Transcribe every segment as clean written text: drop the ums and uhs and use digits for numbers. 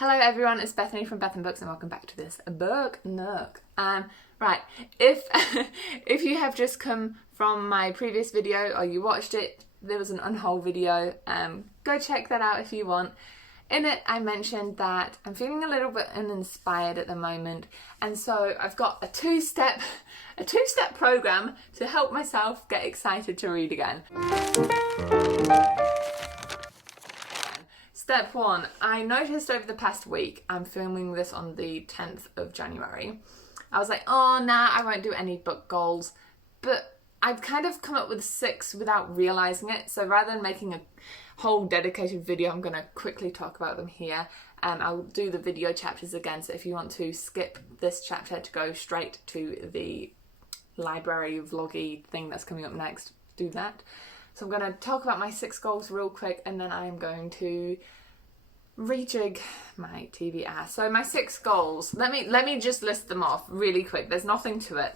Hello everyone, it's Bethany from Beth and Books and welcome back to this book nook. Right, if if you have just come from my previous video or you watched it, there was an unhaul video, go check that out if you want. In it I mentioned that I'm feeling a little bit uninspired at the moment, and so I've got a two-step program to help myself get excited to read again. Step one, I noticed over the past week, I'm filming this on the 10th of January, I was like, oh nah, I won't do any book goals, but I've kind of come up with 6 without realising it, so rather than making a whole dedicated video, I'm going to quickly talk about them here. I'll do the video chapters again, so if you want to skip this chapter to go straight to the library vloggy thing that's coming up next, do that. So I'm going to talk about my 6 goals real quick, and then I'm going to rejig my TBR. So my 6 goals, let me just list them off really quick. There's nothing to it.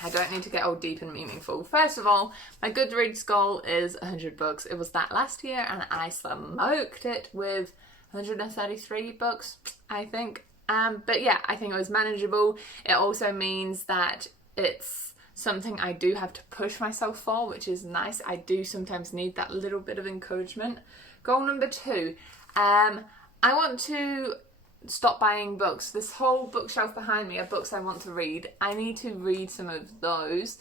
I don't need to get all deep and meaningful. First of all, my Goodreads goal is 100 books. It was that last year and I smoked it with 133 books, I think. But yeah, I think it was manageable. It also means that it's something I do have to push myself for, which is nice. I do sometimes need that little bit of encouragement. Goal number 2, I want to stop buying books. This whole bookshelf behind me are books I want to read. I need to read some of those,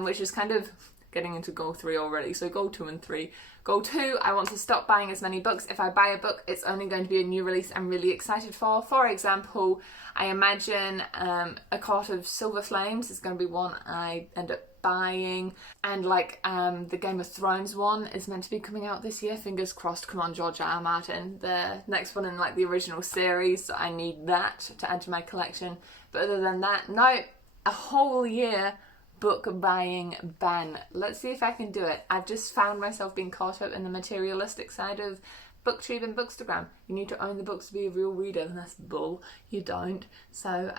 which is kind of getting into goal 3 already. So goal 2 and 3. Goal 2, I want to stop buying as many books. If I buy a book, it's only going to be a new release I'm really excited for. For example, I imagine A Court of Silver Flames is going to be one I end up buying, and like the Game of Thrones one is meant to be coming out this year. Fingers crossed. Come on, George R. R. Martin, the next one in like the original series, so I need that to add to my collection. But other than that, no, a whole year book buying ban. Let's see if I can do it. I've just found myself being caught up in the materialistic side of BookTube and Bookstagram. You need to own the books to be a real reader, and that's bull. You don't. So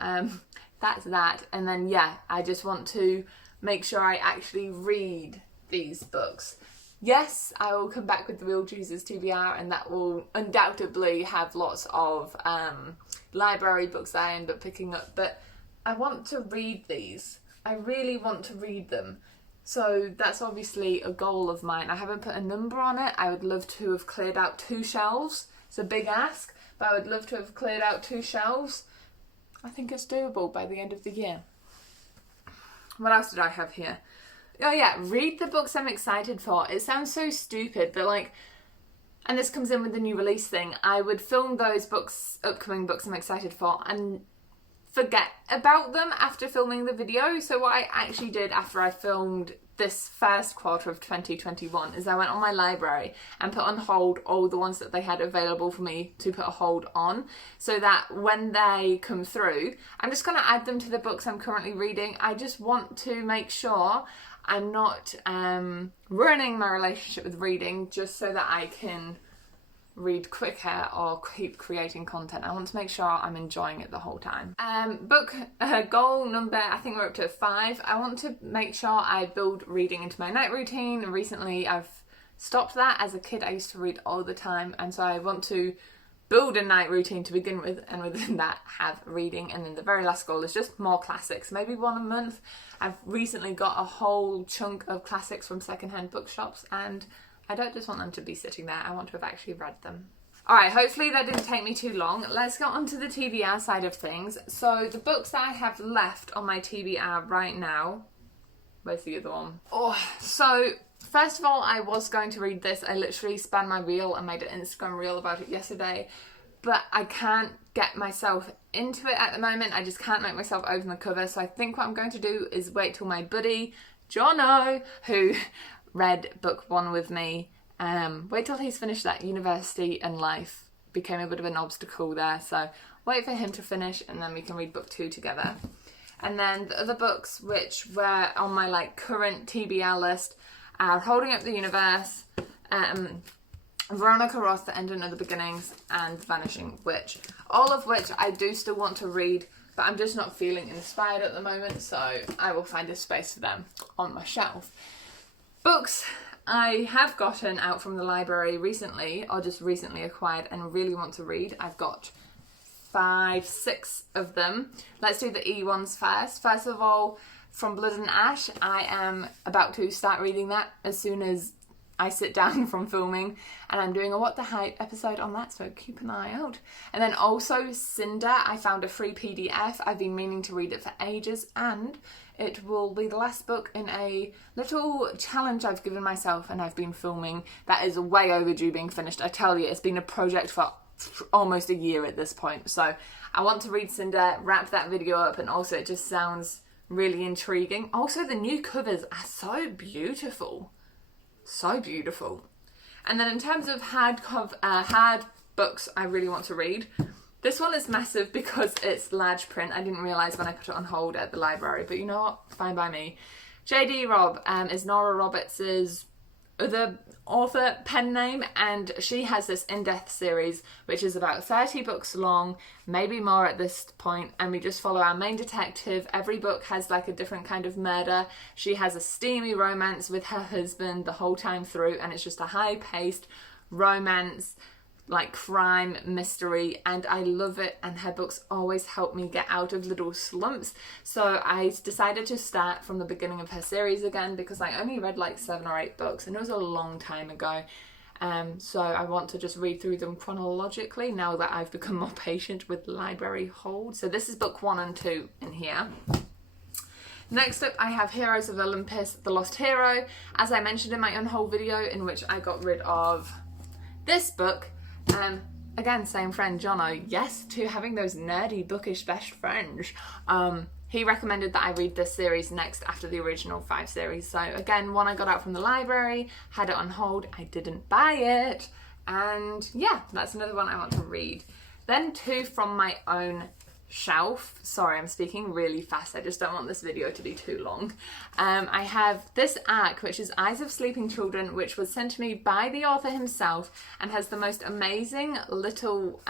that's that. And then yeah, I just want to make sure I actually read these books. Yes, I will come back with the Real Jesus TBR, and that will undoubtedly have lots of library books that I end up picking up, but I want to read these. I really want to read them. So that's obviously a goal of mine. I haven't put a number on it. I would love to have cleared out 2 shelves. It's a big ask, but I would love to have cleared out 2 shelves. I think it's doable by the end of the year. What else did I have here? Oh yeah, read the books I'm excited for. It sounds so stupid, but like, and this comes in with the new release thing, I would film those books, upcoming books I'm excited for, and forget about them after filming the video. So what I actually did after I filmed this first quarter of 2021 is I went on my library and put on hold all the ones that they had available for me to put a hold on, so that when they come through, I'm just going to add them to the books I'm currently reading. I just want to make sure I'm not ruining my relationship with reading just so that I can read quicker or keep creating content. I want to make sure I'm enjoying it the whole time. Book goal number, I think we're up to 5. I want to make sure I build reading into my night routine. Recently I've stopped that. As a kid I used to read all the time, and so I want to build a night routine to begin with, and within that have reading. And then the very last goal is just more classics, maybe 1 a month. I've recently got a whole chunk of classics from secondhand bookshops, and I don't just want them to be sitting there, I want to have actually read them. Alright, hopefully that didn't take me too long. Let's get on to the TBR side of things. So the books that I have left on my TBR right now, where's the other one? Oh, so first of all, I was going to read this. I literally spun my reel and made an Instagram reel about it yesterday, but I can't get myself into it at the moment. I just can't make myself open the cover. So I think what I'm going to do is wait till my buddy, Jono, who read book 1 with me, wait till he's finished that. University and life became a bit of an obstacle there, so wait for him to finish and then we can read book 2 together. And then the other books which were on my like current TBR list are Holding Up the Universe, Veronica Roth, The End and Other Beginnings, and Vanishing Witch. All of which I do still want to read, but I'm just not feeling inspired at the moment, so I will find a space for them on my shelf. Books I have gotten out from the library recently, or just recently acquired, and really want to read. I've got 5, 6 of them. Let's do the E ones first. First of all, From Blood and Ash. I am about to start reading that as soon as I sit down from filming, and I'm doing a What the Hype episode on that, so keep an eye out. And then also Cinder, I found a free PDF. I've been meaning to read it for ages, and it will be the last book in a little challenge I've given myself, and I've been filming. That is way overdue being finished. I tell you, it's been a project for almost a year at this point. So I want to read Cinder, wrap that video up, and also it just sounds really intriguing. Also, the new covers are so beautiful. So beautiful. And then in terms of hard books I really want to read, this one is massive because it's large print. I didn't realise when I put it on hold at the library, but you know what? Fine by me. J.D. Robb is Nora Roberts' other author pen name, and she has this in-depth series which is about 30 books long, maybe more at this point, and we just follow our main detective. Every book has like a different kind of murder. She has a steamy romance with her husband the whole time through, and it's just a high-paced romance, like crime mystery, and I love it, and her books always help me get out of little slumps. So I decided to start from the beginning of her series again because I only read like 7 or 8 books, and it was a long time ago. So I want to just read through them chronologically now that I've become more patient with library hold. So this is book 1 and 2 in here. Next up, I have Heroes of Olympus, The Lost Hero. As I mentioned in my unhaul video, in which I got rid of this book, again, same friend, Jono, yes to having those nerdy bookish best friends. He recommended that I read this series next after the original 5 series. So again, one I got out from the library, had it on hold, I didn't buy it, and yeah, that's another one I want to read. Then 2 from my own shelf. Sorry, I'm speaking really fast. I just don't want this video to be too long. I have this ARC, which is Eyes of Sleeping Children, which was sent to me by the author himself and has the most amazing little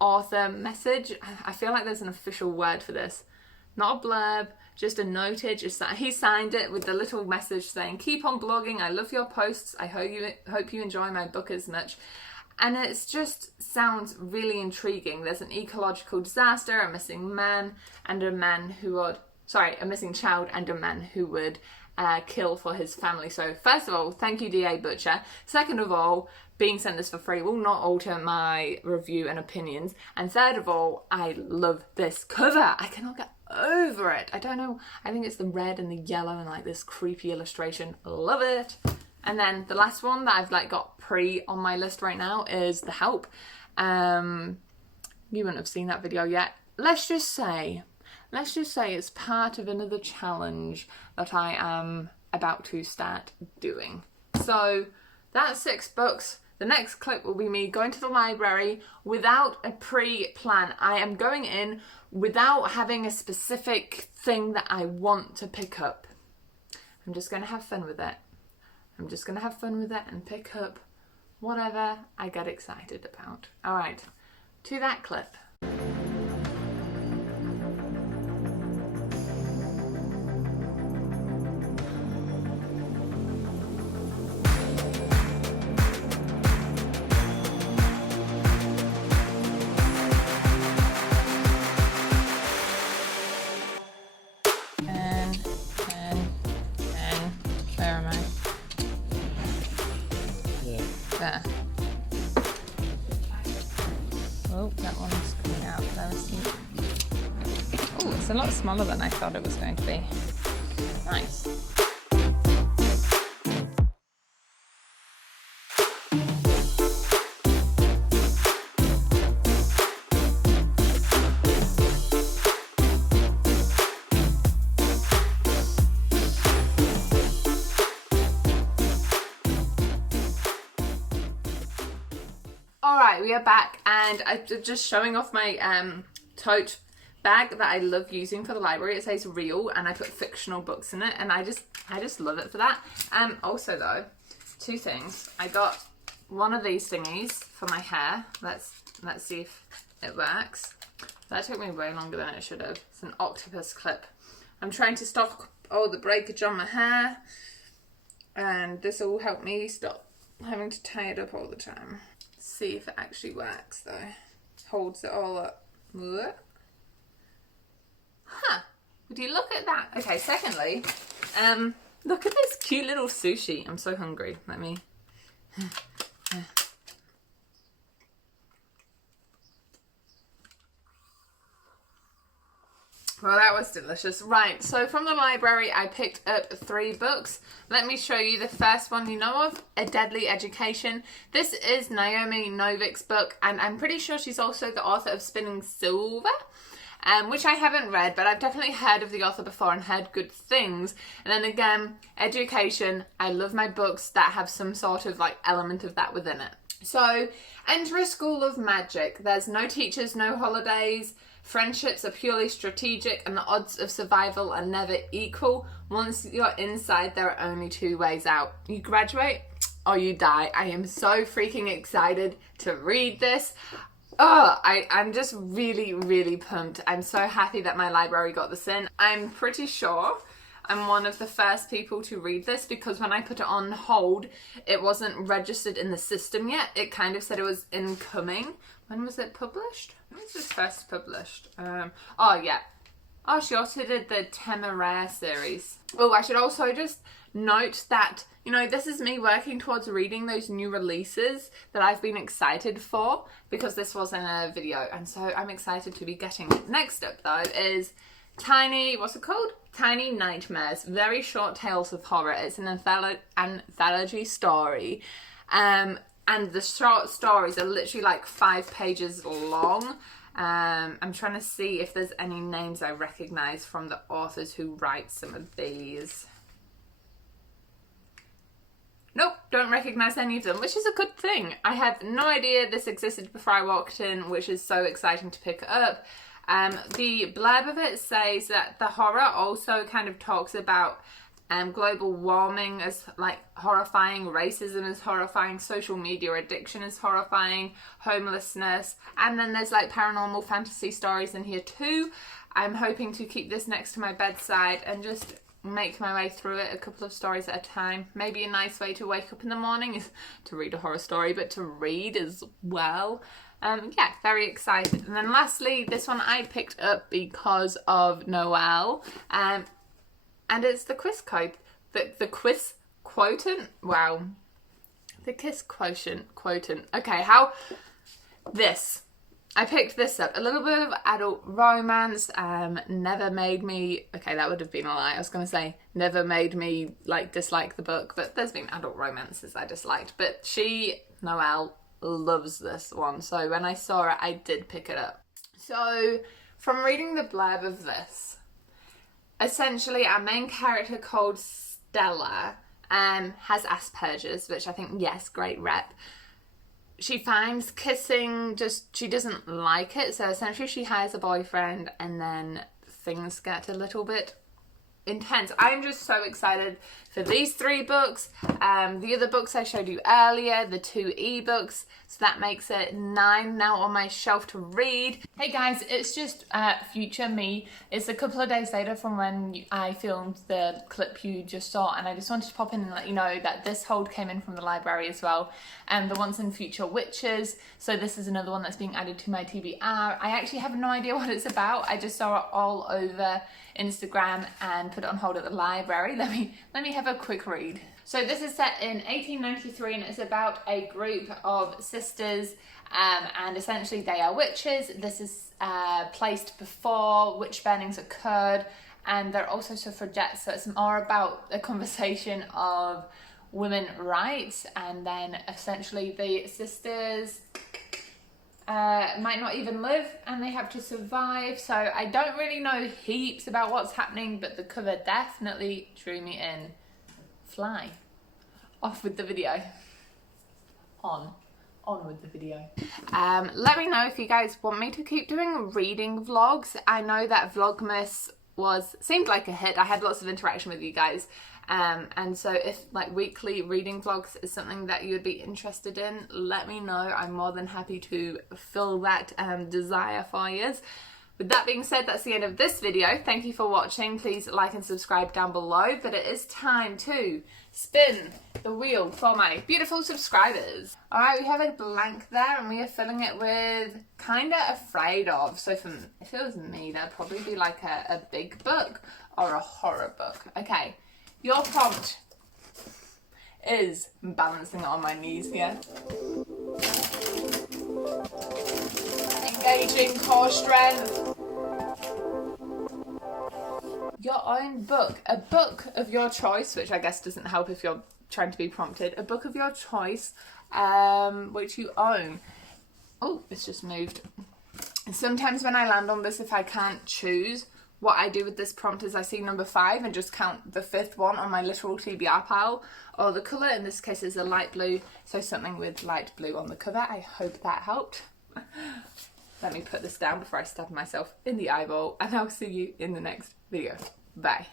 author message. I feel like there's an official word for this. Not a blurb, just a notage. He signed it with the little message saying, "Keep on blogging. I love your posts. I hope you enjoy my book as much." And it just sounds really intriguing. There's an ecological disaster, a missing man, and a missing child and a man who would kill for his family. So first of all, thank you, D.A. Butcher. Second of all, being sent this for free will not alter my review and opinions. And third of all, I love this cover. I cannot get over it. I don't know. I think it's the red and the yellow and like this creepy illustration. Love it. And then the last one that I've like got on my list right now is The Help. You wouldn't have seen that video yet. Let's just say it's part of another challenge that I am about to start doing. So that's 6 books. The next clip will be me going to the library without a pre-plan. I am going in without having a specific thing that I want to pick up. I'm just going to have fun with it. And pick up whatever I get excited about. All right, to that clip. Where am I? There. Oh, that one's coming out. Oh, it's a lot smaller than I thought it was going to be. Nice. Alright, we are back, and I'm just showing off my tote bag that I love using for the library. It says real, and I put fictional books in it, and I just love it for that. Also though, 2 things. I got one of these thingies for my hair. Let's see if it works. That took me way longer than it should have. It's an octopus clip. I'm trying to stop all the breakage on my hair. And this will help me stop having to tie it up all the time. See if it actually works though. Holds it all up. Huh. Would you look at that? Okay, secondly, look at this cute little sushi. I'm so hungry. Let me... Well, that was delicious. Right, so from the library, I picked up 3 books. Let me show you the first one you know of, A Deadly Education. This is Naomi Novik's book, and I'm pretty sure she's also the author of Spinning Silver, which I haven't read, but I've definitely heard of the author before and heard good things. And then again, education, I love my books that have some sort of like element of that within it. So, enter a school of magic. There's no teachers, no holidays. Friendships are purely strategic and the odds of survival are never equal. Once you're inside, there are only 2 ways out. You graduate or you die. I am so freaking excited to read this. Oh, I'm just really, really pumped. I'm so happy that my library got this in. I'm pretty sure I'm one of the first people to read this because when I put it on hold, it wasn't registered in the system yet. It kind of said it was incoming. When was it published? When was this first published? Oh, yeah. Oh, she also did the Temeraire series. Oh, I should also just note that, you know, this is me working towards reading those new releases that I've been excited for because this wasn't a video. And so I'm excited to be getting it. Next up, though, is what's it called? Tiny Nightmares. Very short tales of horror. It's an anthology story. And the short stories are literally like 5 pages long. I'm trying to see if there's any names I recognise from the authors who write some of these. Nope, don't recognise any of them, which is a good thing. I had no idea this existed before I walked in, which is so exciting to pick up. The blurb of it says that the horror also kind of talks about global warming as like horrifying, racism is horrifying, social media addiction is horrifying, homelessness, and then there's like paranormal fantasy stories in here too. I'm hoping to keep this next to my bedside and just make my way through it a couple of stories at a time. Maybe a nice way to wake up in the morning is to read a horror story, but to read as well. Yeah, very excited. And then lastly, this one I picked up because of Noelle. And it's the quiz code, the quiz quotient. Wow, the kiss quotient. Okay, I picked this up. A little bit of adult romance. Never made me. Okay, that would have been a lie. I was gonna say never made me like dislike the book, but there's been adult romances I disliked. But Noelle, loves this one. So when I saw it, I did pick it up. So from reading the blurb of this. Essentially, our main character called Stella has Asperger's, which I think, yes, great rep. She finds kissing she doesn't like it. So essentially she has a boyfriend and then things get a little bit intense. I'm just so excited for these 3 books. The other books I showed you earlier, the 2 ebooks, so that makes it 9 now on my shelf to read. Hey guys, it's just future me. It's a couple of days later from when I filmed the clip you just saw, and I just wanted to pop in and let you know that this hold came in from the library as well, and the Once and Future Witches. So this is another one that's being added to my TBR. I actually have no idea what it's about. I just saw it all over Instagram and put it on hold at the library. Let me have a quick read. So this is set in 1893 and it's about a group of sisters and essentially they are witches. This is placed before witch burnings occurred, and they're also suffragettes, so it's more about a conversation of women rights, and then essentially the sisters might not even live and they have to survive. So I don't really know heaps about what's happening, but the cover definitely drew me in. Fly. Off with the video. On with the video. Let me know if you guys want me to keep doing reading vlogs. I know that Vlogmas seemed like a hit. I had lots of interaction with you guys. And so if like weekly reading vlogs is something that you would be interested in, let me know. I'm more than happy to fill that desire for you. With that being said, that's the end of this video. Thank you for watching. Please like and subscribe down below. But it is time to spin the wheel for my beautiful subscribers. Alright, we have a blank there and we are filling it with kinda afraid of. So if it was me, that'd probably be like a big book or a horror book. Okay, your prompt is balancing it on my knees here. Engaging core strength. Your own book. A book of your choice, which I guess doesn't help if you're trying to be prompted. A book of your choice, which you own. Oh, it's just moved. Sometimes when I land on this, if I can't choose, what I do with this prompt is I see number 5 and just count the 5th one on my literal TBR pile. Or the colour in this case is a light blue, so something with light blue on the cover. I hope that helped. Let me put this down before I stab myself in the eyeball, and I'll see you in the next video. Bye.